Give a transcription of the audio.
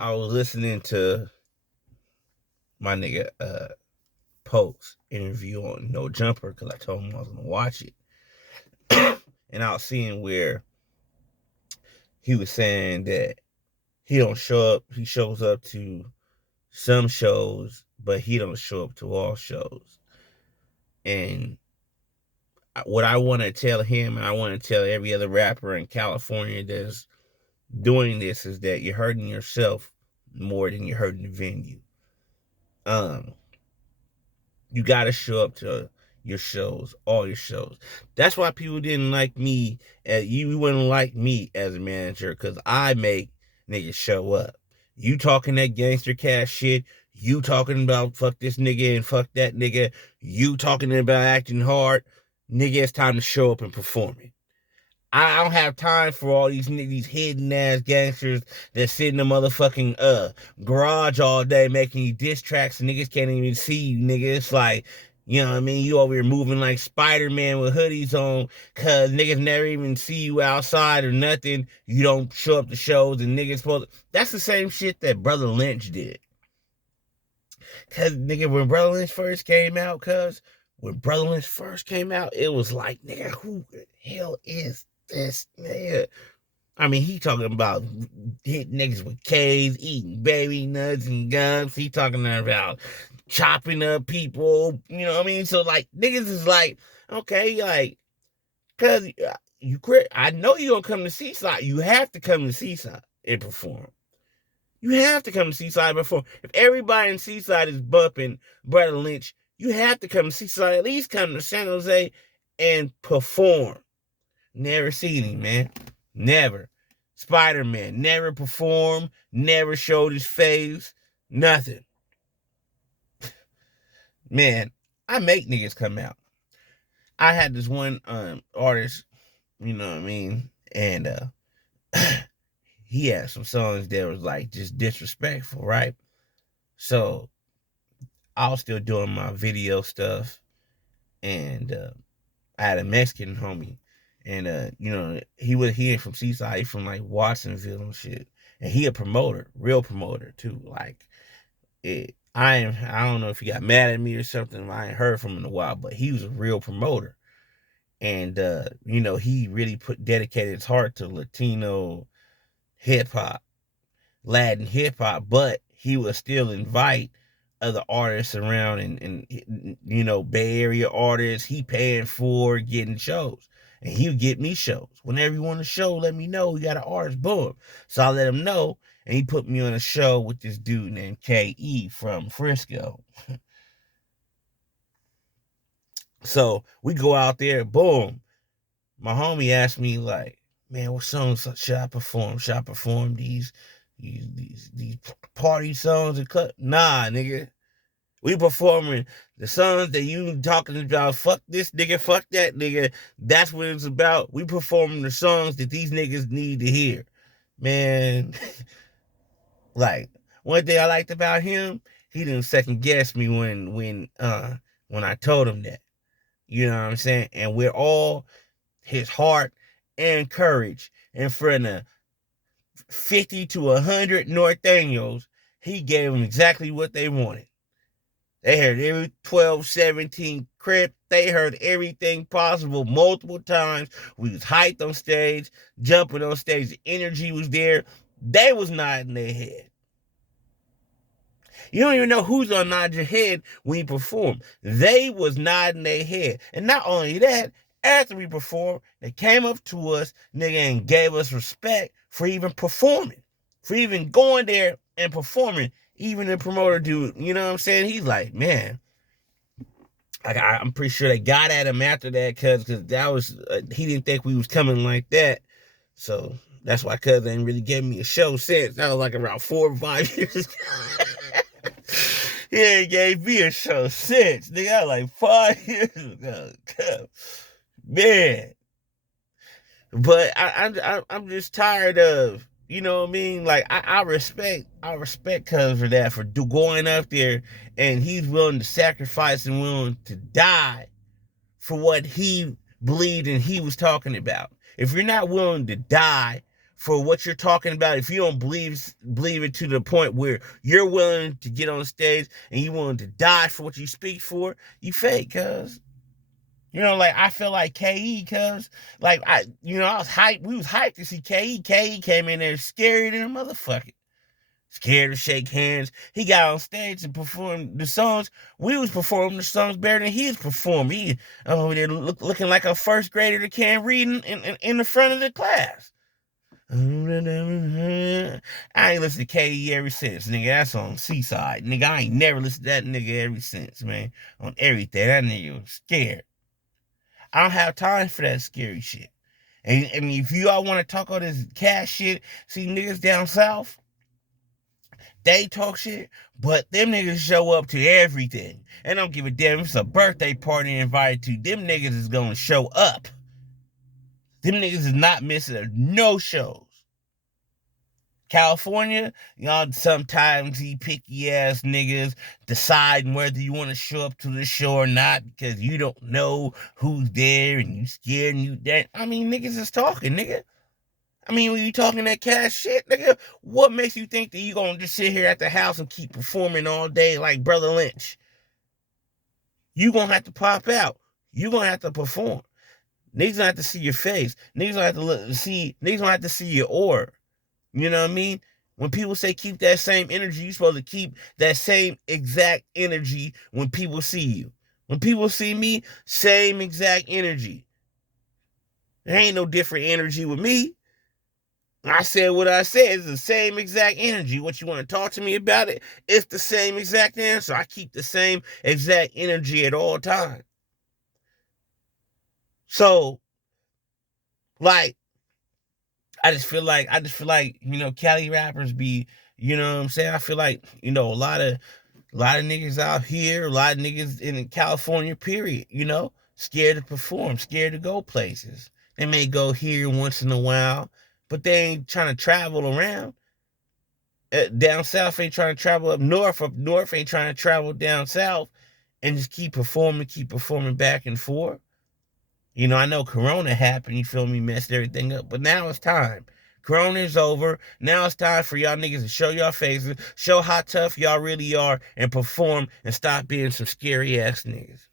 I was listening to my nigga Post interview on No Jumper because I told him I was gonna watch it, and I was seeing where he was saying that he don't show up. He shows up to some shows, but he don't show up to all shows. And what I want to tell him, and I want to tell every other rapper in California that's doing this, is that you're hurting yourself more than you're hurting the venue. Um, you got to show up to your shows, all your shows. That's why people didn't like me. You wouldn't like me as a manager because I make niggas show up. You talking that gangster cash shit. You talking about fuck this nigga and fuck that nigga. You talking about acting hard. Nigga, it's time to show up and perform it. I don't have time for all these hidden ass gangsters that sit in the motherfucking garage all day making you diss tracks and niggas can't even see you, nigga. It's like, you know what I mean? You over here moving like Spider-Man with hoodies on cause niggas never even see you outside or nothing. You don't show up to shows and niggas supposed to... That's the same shit that Brother Lynch did. Cause nigga, when Brother Lynch first came out, it was like, nigga, who the hell is this nigga? I mean, he talking about hitting niggas with K's, eating baby nuts and gums. He talking about chopping up people. You know what I mean? So like, niggas is like, okay, like, cause I know you gonna come to Seaside. You have to come to Seaside and perform. You have to come to Seaside and perform. If everybody in Seaside is bumping Brother Lynch, you have to come to Seaside. At least come to San Jose and perform. Never seen him, man. Never. Spider-Man never performed, never showed his face, nothing. Man, I make niggas come out. I had this one artist, you know what I mean, and he had some songs that was like just disrespectful, right? So I was still doing my video stuff, and I had a Mexican homie. And you know, he ain't from Seaside, he from like Watsonville and shit. And he a promoter, real promoter too. Like I don't know if he got mad at me or something. I ain't heard from him in a while, but he was a real promoter. And you know, he really dedicated his heart to Latino hip hop, Latin hip hop, but he would still invite other artists around and you know, Bay Area artists. He paying for getting shows. And he would get me shows. Whenever you want a show, let me know. You got an artist, boom. So I let him know. And he put me on a show with this dude named K.E. from Frisco. So we go out there, boom. My homie asked me, like, man, what songs should I perform? Should I perform these party songs and cut? Nah, nigga. We performing the songs that you talking about. Fuck this nigga, fuck that nigga. That's what it's about. We performing the songs that these niggas need to hear. Man, like, one thing I liked about him, he didn't second guess me when I told him that. You know what I'm saying? And we're all his heart and courage in front of 50 to 100 Norteños. He gave them exactly what they wanted. They heard every 12, 17 Crip. They heard everything possible multiple times. We was hyped on stage, jumping on stage. The energy was there. They was nodding their head. You don't even know who's gonna nod your head when you perform. They was nodding their head. And not only that, after we performed, they came up to us, nigga, and gave us respect for even performing. For even going there and performing. Even the promoter dude, you know what I'm saying? He's like, man, I'm pretty sure they got at him after that because that was, he didn't think we was coming like that. So that's why cuz ain't really gave me a show since. That was like around 4 or 5 years ago. He ain't gave me a show since. Nigga, like 5 years ago. Man. But I'm just tired of, you know what I mean? Like, I respect cuz for that, for going up there, and he's willing to sacrifice and willing to die for what he believed and he was talking about. If you're not willing to die for what you're talking about, if you don't believe it to the point where you're willing to get on stage and you willing to die for what you speak for, you fake, cuz. You know, like, I feel like KE, cuz, like, I was hyped. We was hyped to see KE. KE came in there scared than a motherfucker. Scared to shake hands. He got on stage and performed the songs. We was performing the songs better than he was performing. He over there looking like a first grader that can't read in the front of the class. I ain't listened to KE ever since, nigga. That's on Seaside. Nigga, I ain't never listened to that nigga ever since, man. On everything. That nigga was scared. I don't have time for that scary shit. And if you all want to talk all this cash shit, see niggas down south, they talk shit, but them niggas show up to everything. And don't give a damn if it's a birthday party invited to. Them niggas is gonna show up. Them niggas is not missing no shows. California, y'all sometimes these picky ass niggas deciding whether you want to show up to the show or not because you don't know who's there and you scared and you dead. I mean, niggas is talking, nigga. I mean, when you talking that cash shit, nigga, what makes you think that you gonna just sit here at the house and keep performing all day like Brother Lynch? You gonna have to pop out. You gonna have to perform. Niggas gonna have to see your face. Niggas gonna have to niggas gonna have to see your aura. You know what I mean? When people say keep that same energy, you're supposed to keep that same exact energy when people see you. When people see me, same exact energy. There ain't no different energy with me. I said what I said. It's the same exact energy. What you want to talk to me about it? It's the same exact answer. I keep the same exact energy at all times. So, like, I just feel like, Cali rappers be, you know what I'm saying? I feel like, a lot of niggas out here, a lot of niggas in California, period, scared to perform, scared to go places. They may go here once in a while, but they ain't trying to travel around. Down south ain't trying to travel up north ain't trying to travel down south and just keep performing back and forth. I know Corona happened, you feel me, messed everything up, but now it's time. Corona is over. Now it's time for y'all niggas to show y'all faces, show how tough y'all really are, and perform and stop being some scary ass niggas.